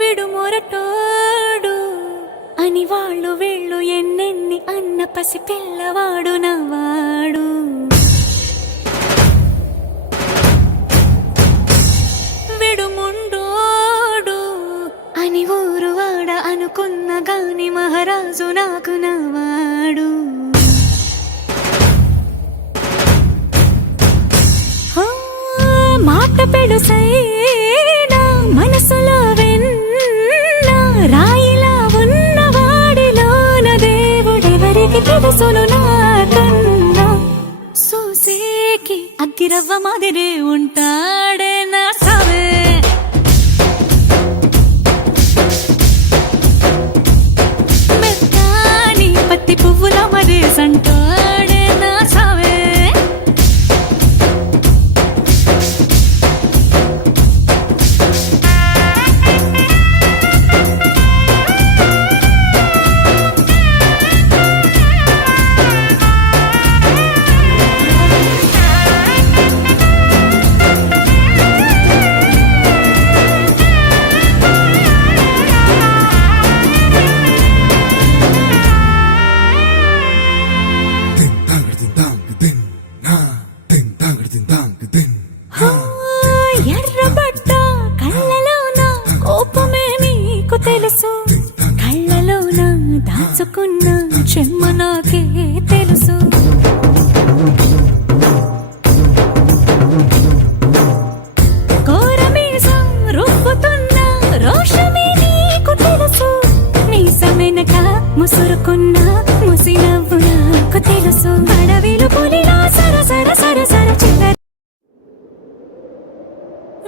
విడుమొరటోడు అని వాళ్ళు వీళ్ళు ఎన్నెన్ని అన్న పసి పిల్లవాడు నవ్వాడు. విడుముండోడు అని ఊరు వాడ అనుకున్న గాని మహారాజు నాకు నవ్వాడు. మాట పెడుసైనా మనసులో వెన్న రాయిలా ఉన్నవాడిలోన దేవుడెవరికి తెలుసును నాకన్నా. సూసేకి అగ్గిరవ్వ మాదిరే ఉంటాడే నా సావే. మెత్తాని పత్తి పువ్వుల మరేసంటాడే నా సావే. ఎర్రబడ్డ కళ్ళలోన కోపమే నీకు తెలుసు, కళ్ళలోన దాచుకున్న చెమ్మ నాకే తెలుసు. కోరమీసం రుబ్బుతున్న రోషమే నీకు తెలుసు, మీసమెనక ముసురుకున్న ముసినవ్వు నాకు తెలుసు. అడవిలు పులిలా సరసర సరసర చిల్లర.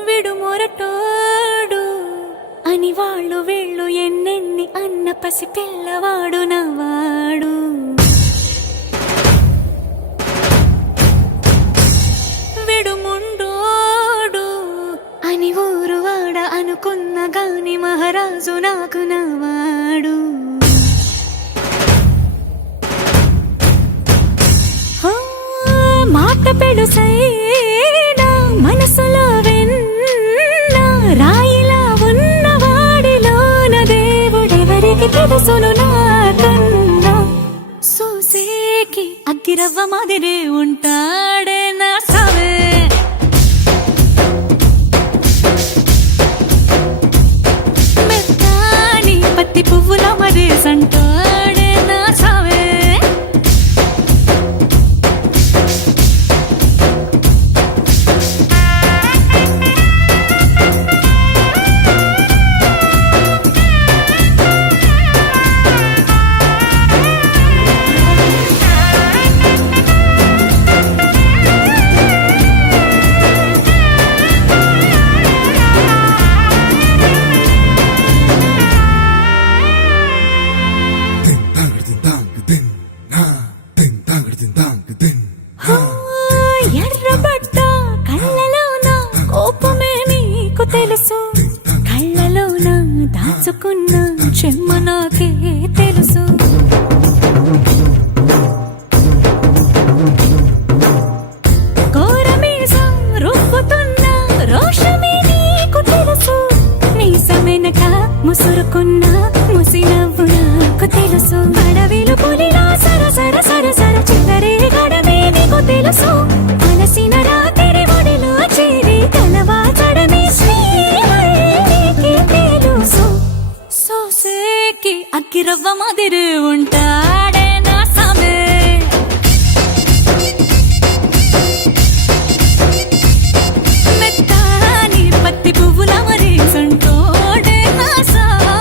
విడుమొరటోడు అని వాళ్ళు వీళ్ళు ఎన్నెన్ని అన్న పసి పిల్లవాడు నవ్వాడు. విడుముండోడు అని ఊరు వాడ అనుకున్న గాని మహారాజు నాకు నవ్వాడు. మాట పెడుసైనా మనసులో వెన్న రాయిలా ఉన్నవాడిలోన దేవుడెవరికి తెలుసును నాకన్నా. సూసేకి అగ్గిరవ్వ మాదిరే ఉంటాడే నా సావే. మెత్తాని పత్తి పువ్వుల మరేసంటాడే నా సావే. ఎర్రబడ్డ కళ్ళలోన కోపమే నీకు తెలుసు, కళ్ళలోన దాచుకున్న చెమ్మ నాకే తెలుసు. కోరమీసం రుబ్బుతున్న రోషమే నీకు తెలుసు, మీసమెనక ముసురుకున్న ముసినవ్వు నాకు తెలుసు. అడవిలు పులిలా సరసర సరసర చిల్లరే గడమే నీకు తెలుసు. అలసిన రాత్రి ఒడిలో చేరి తలవాచడమే శ్రీహరికి తెలుసు. సోసేకి అగ్గిరవ్వ మాదిరి ఉంటాడే నా సామే. మెత్తాని పత్తి పువ్వుల మరేసంటోడే నా సామే.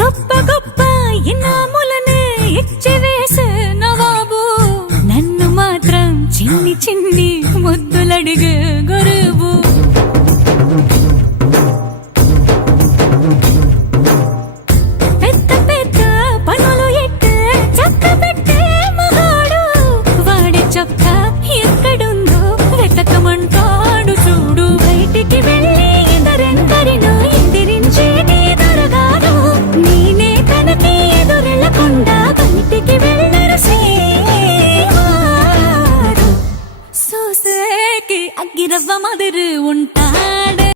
గొప్ప గొప్ప ఇనాములనే ఇచ్చి వేసే నవాబు, నన్ను మాత్రం చిన్ని చిన్ని అడిగే